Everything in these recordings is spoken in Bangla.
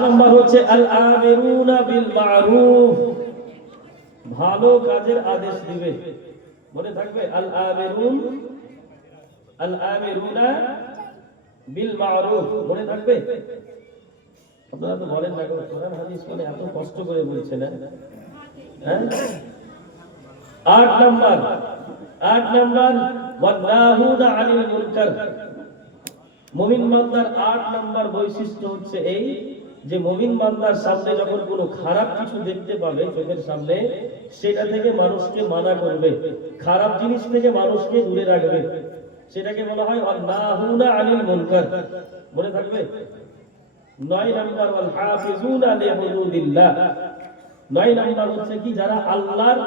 নাম্বার হচ্ছে আল আমিরুনা বিল মারুফ ভালো কাজের আদেশ দিবে। মনে থাকবে আল আমিরুন আল আমিরুনা বিল মারুফ মনে থাকবে? আপনারা তো বলেন না কোরআন হাদিস মানে এত কষ্ট করে বলছেন হ্যাঁ? আট নাম্বার আট নাম্বার, ওয়ান্নাহুনা আনিল মুনকার। মুমিন বান্দার আট নাম্বার বৈশিষ্ট্য হচ্ছে এই যে মুমিন বান্দার সামনে যখন কোনো খারাপ কিছু দেখতে পাবে চোখের সামনে, সেটা থেকে মানুষকে মানা করবে। খারাপ জিনিস থেকে মানুষকে দূরে রাখবে। সেটাকে বলা হয় আল্লাহুনা আনিল মুনকার। মনে থাকবে? নয় নাম্বার, ওয়াল নয় নাম্বার হচ্ছে কি? যারা আল্লাহর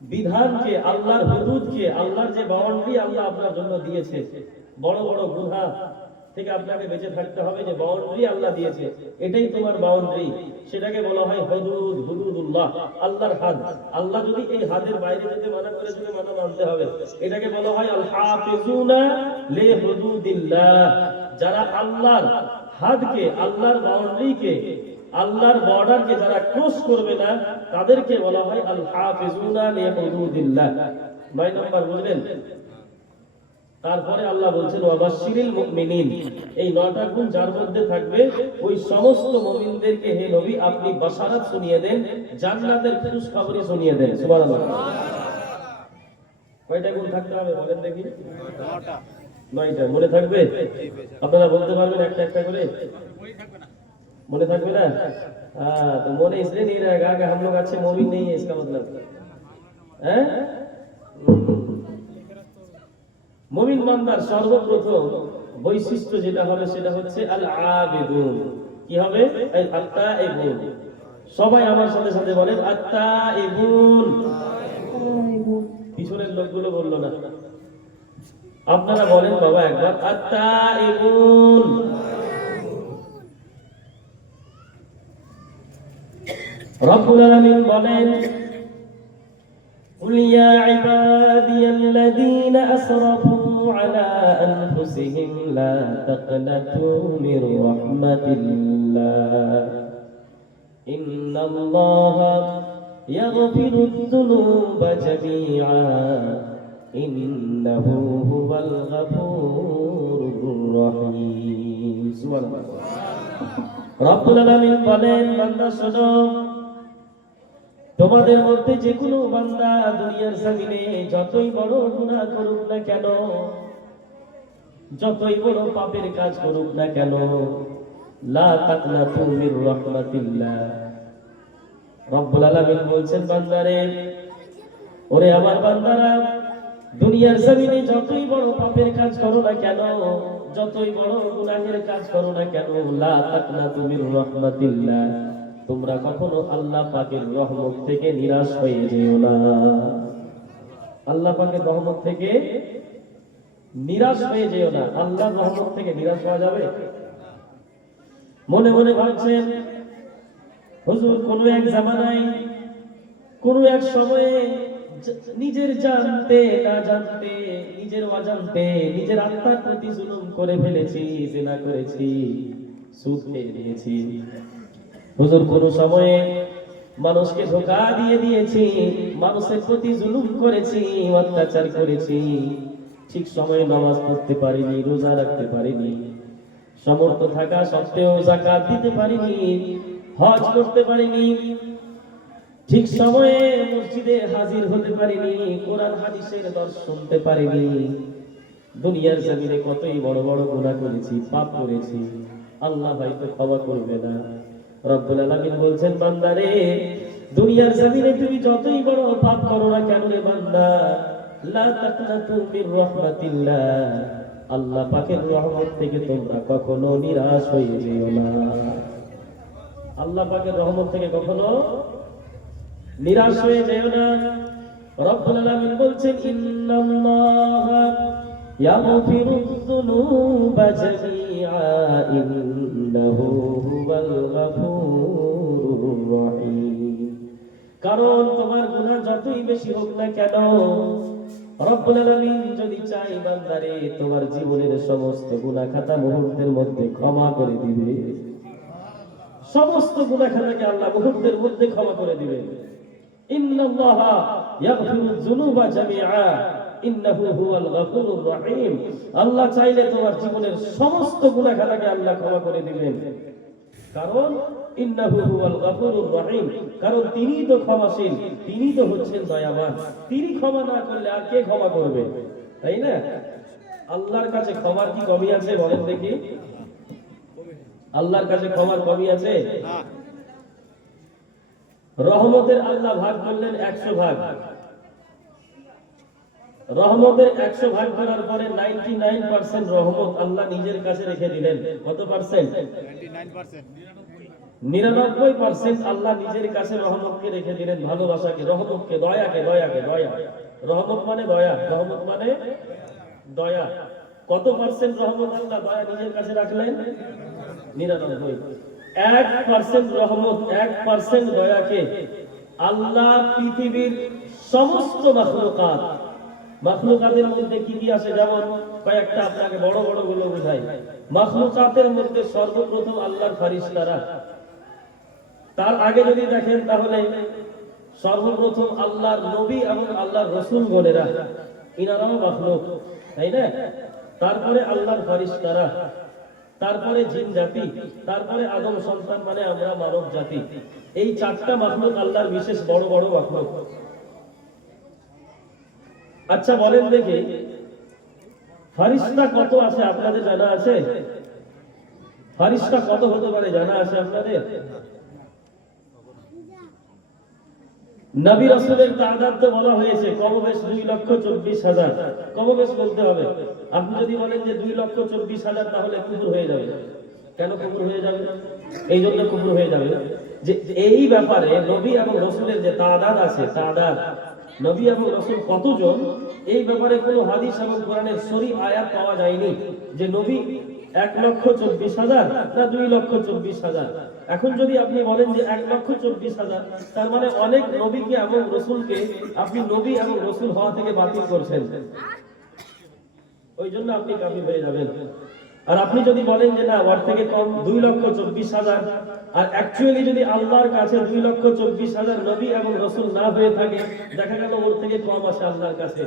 বিধানকে, আল্লাহর হুদুদকে, আল্লাহর যে বাউন্ডারি আল্লাহ আপনার জন্য দিয়েছে, বড় বড় গুনাহ থেকে আপনাকে বেঁচে থাকতে হবে যে বাউন্ডারি আল্লাহ দিয়েছে। এটাই তোমার বাউন্ডারি সেটাকে বলা হয় হুদুদ, হুদুদুল্লাহ, আল্লাহর হাদ। আল্লাহ যদি এই হাদের বাইরে যেতে মানা করে যদি মানা মানতে হবে। এটাকে বলা হয় আল হাফিজুনা লি হুদুদিল্লাহ। যারা আল্লাহর হাদকে, আল্লাহর বাউন্ডারিকে আল্লাহর বর্ডারকে যারা ক্রস করবে না, তাদেরকে বলা হয় আল হাফিজুনা লি হুদুদিল্লাহ। নয় নাম্বার, বুঝলেন? তারপরে আল্লাহ বলছেন ওয়াবাশশিরিল মুমিনিন এই নয়টা গুণ যার মধ্যে থাকবে ওই সমস্ত মুমিনদেরকে হে নবী আপনি বাশারাত শুনিয়ে দেন জান্নাতের খুশখবরি শুনিয়ে দেন সুবহানাল্লাহ কয়টা গুণ থাকতে হবে বলেন দেখি নয়টা মনে থাকবে আপনারা বলতে পারবেন একটা একটা করে মনে থাকবে না हाँ तो मोने इसलिए नहीं रहेगा कि हम लोग अच्छे मोमिन नहीं है इसका मतलब हैं মুমিন বান্দার সর্বপ্রথম বৈশিষ্ট্য যেটা হবে সেটা হচ্ছে আল আবেদুন কি হবে? আত্মা এগুন সবাই আমার সাথে সাথে বলেন আত্মা এগুন পিছনের লোকগুলো বলল না। আপনারা বলেন বাবা একবার আত্মা এগুন রব্বুল আলামিন বলেন قل يا عبادي الذين أسرفوا على أنفسهم لا تقنطوا من رحمة الله إن الله يغفر الذنوب جميعا إنه هو الغفور الرحيم ربنا من قليل من نصدق তোমাদের মধ্যে যে কোনো বান্দা দুনিয়ার জমিনে যতই বড় গুনাহ করুক না কেন, যতই বড় পাপের কাজ করুক না কেন, লা তাকনাতু মির রাহমাতিল্লাহ। রব্বুল আলামিন বলছেন, বান্দারে, ওরে আমার বান্দারা, দুনিয়ার জমিনে যতই বড় পাপের কাজ করো না কেন, যতই বড় গুনাহের কাজ করো না কেন, লা তাকনাতু মির রাহমাতিল্লাহ। তোমরা কখনো আল্লাহ পাকের রহমত থেকে নিরাশ হয়ে যেও না। আল্লাহ পাকের রহমত থেকে নিরাশ হয়ে যেও না। আল্লাহর রহমত থেকে নিরাশ হওয়া যাবে? মনে মনে ভাবছেন, হুজুর, কোন এক জামানায়, কোন এক সময়ে নিজের জানতে না জানতে, নিজের অজান্তে, নিজের আত্মার প্রতি জুলুম করে ফেলেছি, জেনা করেছি, সুদ খেয়ে নিয়েছি। হুজুর, কোন সময়ে মানুষকে ধোকা দিয়ে দিয়েছি, মানুষের প্রতি জুলুম করেছি, অত্যাচার করেছি। ঠিক সময়ে নামাজ পড়তে পারিনি, রোজা রাখতে পারিনি, সমর্থ থাকা সত্ত্বেও জাকাত দিতে পারিনি, হজ করতে পারিনি। ঠিক সময়ে মসজিদে হাজির হতে পারিনি, কোরআন হাদিসের দর্শ শুনতে পারিনি। দুনিয়ার জমিনে কতই বড় বড় গুনাহ করেছি, পাপ করেছি, আল্লাহ হয়তো ক্ষমা করবে না। রব্বুল আলামিন বলছেন, বান্দারে, দুনিয়ার জমিনে তুমি যতই বড় পাপ করো না কেন রে বান্দা? লা তাকনাতু মির রাহমাতিল্লাহ। আল্লাহ পাকের রহমত থেকে তোমরা কখনো নিরাশ হয়ে না। আল্লাহ পাকের রহমত থেকে কখনো নিরাশ হয়ে যেও না। রব্বুল আলামিন বলছেন ইয়াগফিরু যুনুবা জামিআ, ইন্নাহু হুয়াল গফুরুর কারণ তোমার গুনাহ যতই বেশি হোক না কেন যদি চাই বান্দারে তোমার জীবনের সমস্ত গুনাহ খাতা মুহূর্তের মধ্যে ক্ষমা করে দিবে। সমস্ত গুনাহখানাকে আল্লাহ মুহূর্তের মধ্যে ক্ষমা করে রহিম। আল্লাহ চাইলে তোমার জীবনের সমস্ত গুনাহখানাকে আল্লাহ ক্ষমা করে দিবেন। কারণ কারণ তিনি তো ক্ষমাশীল তিনি তো হচ্ছেন দয়াবান। তিনি ক্ষমা না করলে আর কে ক্ষমা করবে? তাই না? আল্লাহর কাছে ক্ষমার কি কমি আছে বলেন দেখি। আল্লাহর কাছে ক্ষমার কমি আছে? রহমতের আল্লাহ ভাগ করলেন একশো ভাগ। রহমতের একশো ভাগ করার পরে নাইনটি নাইন পার্সেন্ট রহমত আল্লাহ নিজের কাছে রেখে দিলেন। কত পার্সেন্ট নিরানব্বই পার্সেন্ট আল্লাহ নিজের কাছে রহমতকে রেখে দিলেন, ভালোবাসাকে, রহমতকে, দয়াকে দয়াকে, দয়া। রহমত মানে দয়া, রহমত মানে দয়া। কত পার্সেন্ট রহমত আল্লাহ দয়া নিজের কাছে রাখলেন? নিরানব্বই। এক পার্সেন্ট রহমত, এক পার্সেন্ট দয়াকে আল্লাহ পৃথিবীর সমস্ত মাখলুকাত, মাখলুকাতের মধ্যে কি কি আছে যেমন কয়েকটা আপনাকে বড় বড়গুলো বোঝাই। মাখলুকাতের মধ্যে সর্বপ্রথম আল্লাহর ফারিস্তারা তার আগে যদি দেখেন তাহলে সর্বপ্রথম আল্লাহর নবী এবং আল্লাহর রসুল গণেরা ইনারাও মাখলুক, তাই না? তারপরে আল্লাহর ফারিস্তারা, তারপরে জিন জাতি, তারপরে আদম সন্তান মানে আমরা মানব জাতি। এই চারটা মাখলুক আল্লাহর বিশেষ বড় বড় মাখলুক। আচ্ছা বলেন দেখি, ফারিস্তা কত আছে আপনাদের জানা আছে? ফারিস্তা কত হতে পারে জানা আছে আপনাদের? নবী রাসূলের তাদাদ তো বলা হয়েছে কমবেশ দুই লক্ষ চব্বিশ হাজার? কমবেশ বলতে হবে? আপনি যদি বলেন যে দুই লক্ষ চব্বিশ হাজার, তাহলে কুকুর হয়ে যাবে। কেন কুকুর হয়ে যাবে? এই জন্য কুকুর হয়ে যাবে যে এই ব্যাপারে নবী এবং রসুলের যে তাদাদ আছে, তাদাদ, নবী এবং রসুল কতজন? এই ব্যাপারে কোনো হাদিস এবং কোরআনের সরি আয়াত পাওয়া যায়নি যে নবী এক লক্ষ চব্বিশ হাজার না দুই লক্ষ চব্বিশ হাজার? এখন যদি আপনি বলেন যে এক লক্ষ চব্বিশ হাজার, তার মানে অনেক নবীকে এবং রসুলকে আপনি নবী এবং রসুল হওয়া থেকে বাতিল করছেন। ওই জন্য আপনি কাফির হয়ে যাবেন। আর আপনি যদি বলেন যে না, ওর থেকে কম দুই লক্ষ চব্বিশ হাজার, আর অ্যাকচুয়ালি যদি আল্লাহর কাছে দুই লক্ষ চব্বিশ হাজার নবী এবং রসুল না হয়ে থাকে, দেখা গেল ওর থেকে কম আসে আল্লাহর কাছে।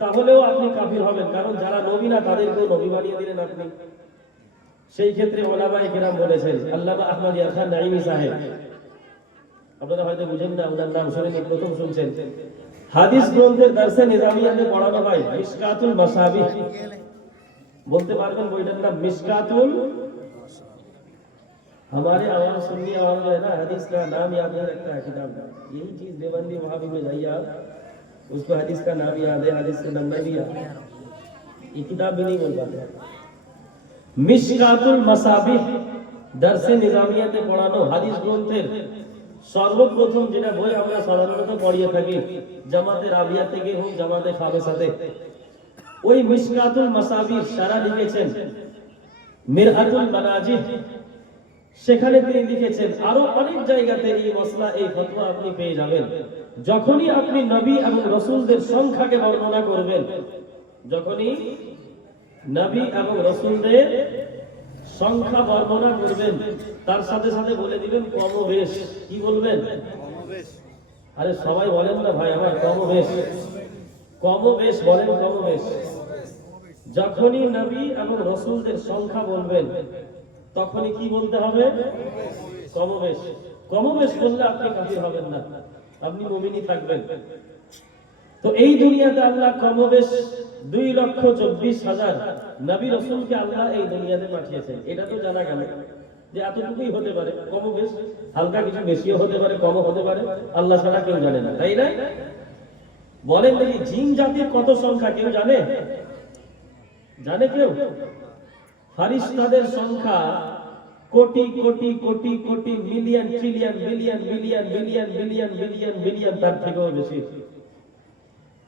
তাহলেও আপনি কাফির হবেন, কারণ যারা নবী না, তাদেরকেও নবী বানিয়ে দিলেন আপনি। সেই ক্ষেত্রে ওলামাই কেরাম বলেছেন আল্লামা আহমদ ইয়ারখান নাইমি সাহেব আপনারা হয়তো বুঝেন না ওনার নাম শুনেনি প্রথম শুনছেন হাদিস গ্রন্থের দার্সে নিজামিয়াতে পড়ানো হয় মিশকাতুল মাসাবি বলতে পারবেন বইটার নাম मिशकातुल हमारे आवाज सुननी आवाज जो है ना हदीस का नाम याद नहीं रखता है किताब का यही चीज देवबंदी वहां भी में जाइए आप उसको हदीस का नाम याद है हदीस का नंबर भी याद है ये किताब भी नहीं बोल पाते মিশকাতুল মাসাবিহ নিজামিয়াতে পড়ানো হাদিস গ্রন্থের সর্বপ্রথম যেটা বই আমরা সাধারণত পড়িয়ে থাকি, জামাতে রাবিয়া থেকে হোক, জামাতে ওই মাসাবির সারা লিখেছেন মিরআতুল মানাজিহ। সেখানে তিনি লিখেছেন, আরও অনেক জায়গাতে এই মশলা এই ফতোয়া আপনি পেয়ে যাবেন। যখনই আপনি নবী এবং রসুলদের সংখ্যাকে বর্ণনা করবেন, যখনই নবী এবং রসুলদের সংখ্যা বর্ণনা করবেন। তার সাথে সাথে বলে দিবেন কম বেশ কি বলবেন? আরে সবাই বলেন না ভাই আমার কম বেশ কম বেশ বলেন কম বেশ যখনই নবী এবং রসুলদের সংখ্যা বলবেন তখনই কি বলতে হবে? কমবেশ। কমবেশ বললে আপনি কাফির হবেন না। আপনি মুমিনই থাকবেন। তো এই দুনিয়াতে আল্লাহ কমবেশ দুই লক্ষ চব্বিশ হাজার নবী রসুলকে আল্লাহ এই দুনিয়াতে পাঠিয়েছেন। এটা তো জানা গেল যে এতটুকুই হতে পারে কম বেশ, হালকা কিছু বেশিও হতে পারে কম হতে পারে, আল্লাহ ছাড়া কেউ জানে না, তাই না? বলেন দেখি, জিন জাতির কত সংখ্যা, কেউ জানে? জানে কেউ? ফারিস্তাদের সংখ্যা crore crore crore crore, million, trillion, billion billion billion billion billion billion, তার থেকেও বেশি।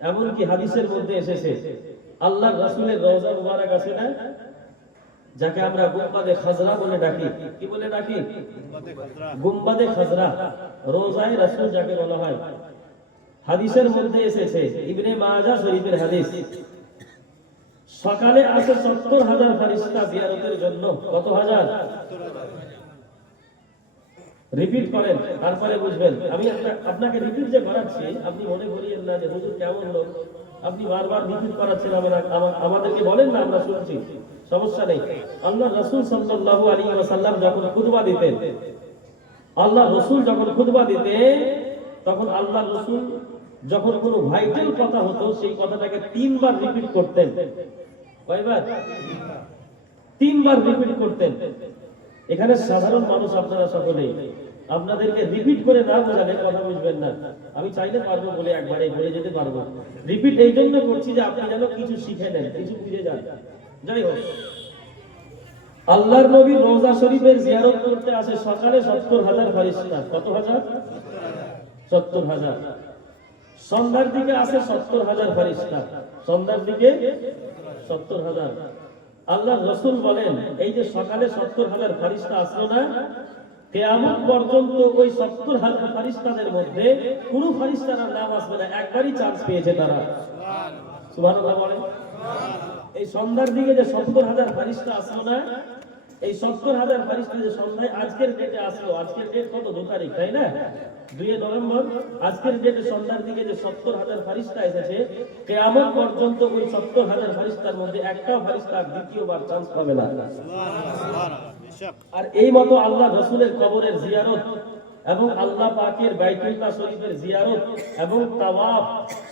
এমনকি হাদিসের মধ্যে এসেছে আল্লাহ রাসূলের রওজা মুবারক আছে না? যাকে আমরা গুম্বাদে খাজরা বলে ডাকি। কি বলে ডাকি? গুম্বাদে খাজরা। রোজায় রাসূল যাকে বলা হয়। হাদিসের মধ্যে এসেছে ইবনে মাজাহ শরীফের হাদিস। সকালে আসে সত্তর হাজার ফারিস্তা জিয়ারতের জন্য। কত হাজার। রিপিট করেন, তারপরে বুঝবেন। আমি আপনাকে রিপিট যে করাচ্ছি, আপনি মনে করিয়েন না যে হুজুর কেমন লোক। আপনি বারবার রিপিট করাচ্ছেন আমাদেরকে বলেন না, আমরা শুনছি। সমস্যা নেই। আল্লাহ রসুল সাল্লাল্লাহু আলাইহি ওয়াসাল্লাম যখন খুতবা দিতেন, আল্লাহ রসুল যখন খুদবা দিতেন, তখন আল্লাহ রসুল যখন কোনো ভাইটাল কথা হতো, সেই কথাটাকে তিনবার রিপিট করতেন। কয়বার? তিনবার রিপিট করতেন। এখানে সাধারণ মানুষ আপনারা সকলেই, আপনাদেরকে রিপিট করে না বোঝালে কথা বুঝবেন না। আমি চাইলে পারব বলে একবারে বলে যেতে পারব। রিপিট এই জন্য করছি যে আপনি যেন কিছু শিখে নেন, কিছু বুঝে যান। যাই হোক। আল্লাহর নবী রোজা শরীফের জিয়ারত করতে আসে সকালে সত্তর হাজার ফারিস্তা কত হাজার? সত্তর হাজার। সন্ধ্যার দিকে আসে সত্তর হাজার ফারিস্তা সন্ধ্যার দিকে সত্তর হাজার। আল্লাহ রসুল বলেন, এই যে সকালে সত্তর হাজার ফারিস্তা আসলো না, কেয়ামত পর্যন্ত ওই সত্তর হাজার ফারিস্তাদের মধ্যে কোন ফারিস্তারা নাম আসবে না, একবারই চান্স পেয়েছে তারা। সুভানুল্লাহ বলেন। এই সন্ধ্যার দিকে যে সত্তর হাজার ফারিস্তা আসলো না এই সত্তর হাজার ফারিস্তা সন্ধ্যায় আজকের ডেটে আসলো, আজকের ডেট কত? দু তারিখ, তাই না? দুই নভেম্বর, আজকের ডেটে সন্ধ্যার দিকে যে সত্তর হাজার ফারিস্তা এসেছে পর্যন্ত ওই সত্তর হাজার ফারিস্তার মধ্যে ফারিস্তা দ্বিতীয়বার চান্স পাবে না। আর এই মতো আল্লাহ রসুলের কবরের জিয়ারত এবং আল্লাহ পাকের শরীফের জিয়ারত এবং তাওয়াফ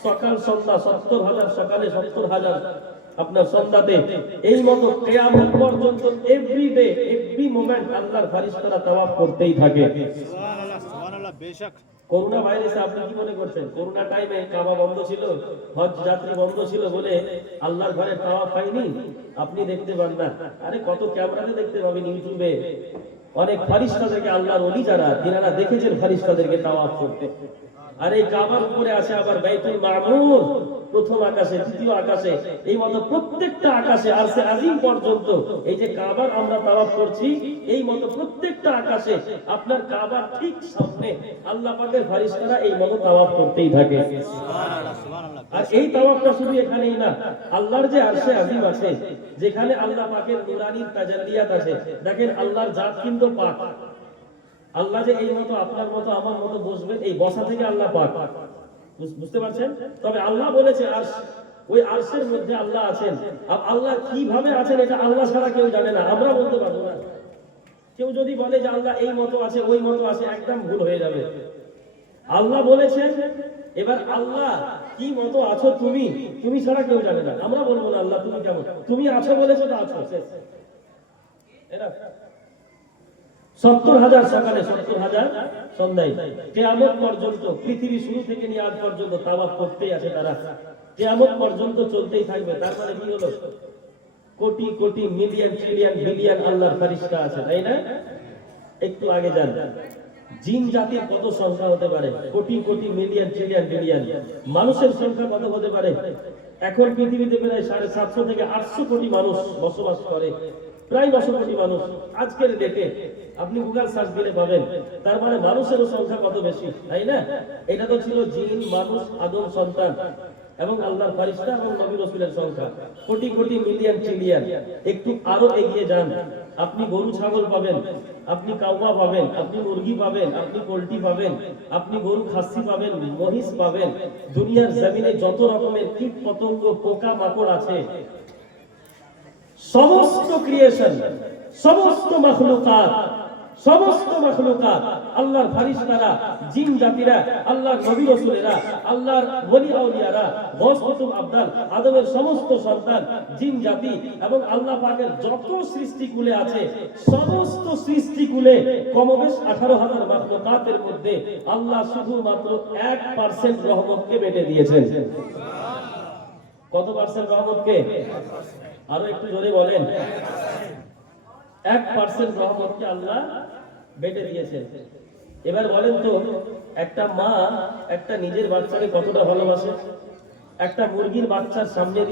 সকাল সন্ধ্যা সত্তর হাজার, সকালে সত্তর হাজার আপনার সন্ধ্যাতে এই মতো কেয়ামত পর্যন্ত এভরি ডে এভরি মোমেন্ট আল্লাহর ফারিস্তারা তাওয়াফ করতেই থাকে। করোনা ভাইরাসে আপনি কি মনে করছেন? করোনা টাইমে কাবা বন্ধ ছিল হজ যাত্রী বন্ধ ছিল বলে আল্লাহর ঘরে তাওয়াফ হয়নি? আপনি দেখতে পান না। আরে কত ক্যামেরাতে দেখতে পাবেন ইউটিউবে অনেক ফারিস্তাদেরকে আল্লাহর ওলি যারা তিনারা দেখেছেন ফারিস্তাদেরকে তাওয়াফ করতে। আর এই কাবার উপরে আছে আবার বাইতুল মামুর। প্রথম আকাশে, দ্বিতীয় আকাশে, এই মতো প্রত্যেকটা আকাশে আর সে আজিম পর্যন্ত, এই যে কাবার আমরা তাওয়াফ করছি, এই মতো প্রত্যেকটা আকাশে আপনার কাবার ঠিক সামনে আল্লাহ পাকের ফারিস্তারা এই মতো তাওয়াফ করতেই থাকে। আর এই তাওয়াফটা শুধু এখানেই না, আল্লাহর যে আরশে আজিম আছে, যেখানে আল্লাহ পাকের নুরানির তাজাল্লিয়াত আছে, দেখেন আল্লাহর জাত কিন্তু পাক। আল্লাহ যে এই মতো, আপনার মতো, আমার মতো বসবেন, এই বসা থেকে আল্লাহ পাক। বুঝতে পারছেন? তবে আল্লাহ বলেছে আর ওই আরশের মধ্যে আল্লাহ আছেন। আর আল্লাহ কীভাবে আছেন এটা আল্লাহ ছাড়া কেউ জানে না। আমরা বলতে পারব না। কেউ যদি বলে যে আল্লাহ এই মতো আছে, ওই মতো আছে, একদম ভুল হয়ে যাবে। আল্লাহ বলেছেন, এবার আল্লাহ কি মতো আছো তুমি? তুমি ছাড়া কেউ জানে না। আমরা বলব না, আল্লাহ তুমি কেমন? তুমি আছো বলেছ তো আছো। এরা একটু আগে যান। জিন জাতির কত সংখ্যা হতে পারে? কোটি কোটি মিলিয়ন ট্রিলিয়ন বিলিয়ন মানুষের সংখ্যা কত হতে পারে? এখন পৃথিবীতে প্রায় সাড়ে সাতশো থেকে আটশো কোটি মানুষ বসবাস করে। প্রায় নশো কোটি মানুষ আজকের ডেটে আপনি গুগল সার্চ দিলে পাবেন। তার মানে মানুষেরও সংখ্যা কত বেশি, তাই না? এটা তো ছিল জিন, মানুষ, আদম, সন্তান এবং আল্লাহর ফারিস্তা এবং নবী রসুলের সংখ্যা। কোটি কোটি মিলিয়ন ট্রিলিয়ন একটু আরও এগিয়ে যান। আপনি গরু, ছাগল পাবেন, আপনি কাউয়া পাবেন, আপনি মুরগি পাবেন, আপনি পোল্ট্রি পাবেন, আপনি গরু, খাসি পাবেন, মহিষ পাবেন। দুনিয়ার জমিনে যত রকমের কীট পতঙ্গ পোকা মাকড় আছে সমস্ত ক্রিয়েশন সমস্ত মাখলুকাত সমস্ত মাখলুকাত, আল্লাহর ফারিস্তারা জিন জাতিরা, আল্লাহর নবী রাসূলেরা, আল্লাহর ওলি আউলিয়ারা গস কুতুব আব্দাল আদমের সমস্ত সন্তান, জিন জাতি এবং আল্লাহ পাকের যত সৃষ্টিকুলে আছে, সমস্ত সৃষ্টিকুলে কমবেশ আঠারো হাজার মাখলুকাতের মধ্যে আল্লাহ শুধুমাত্র এক পার্সেন্ট রহমতকে বেটে দিয়েছেন। কত পার্সেন্ট রহমতকে? আরও একটু জোরে বলেন। এক পার্সেন্ট রহমতকে আল্লাহ বেটে দিয়েছেন। এবার বলেন তো, একটা মা একটা নিজের বাচ্চাকে কতটা ভালোবাসে? একটা মুরগির বাচ্চার সামনে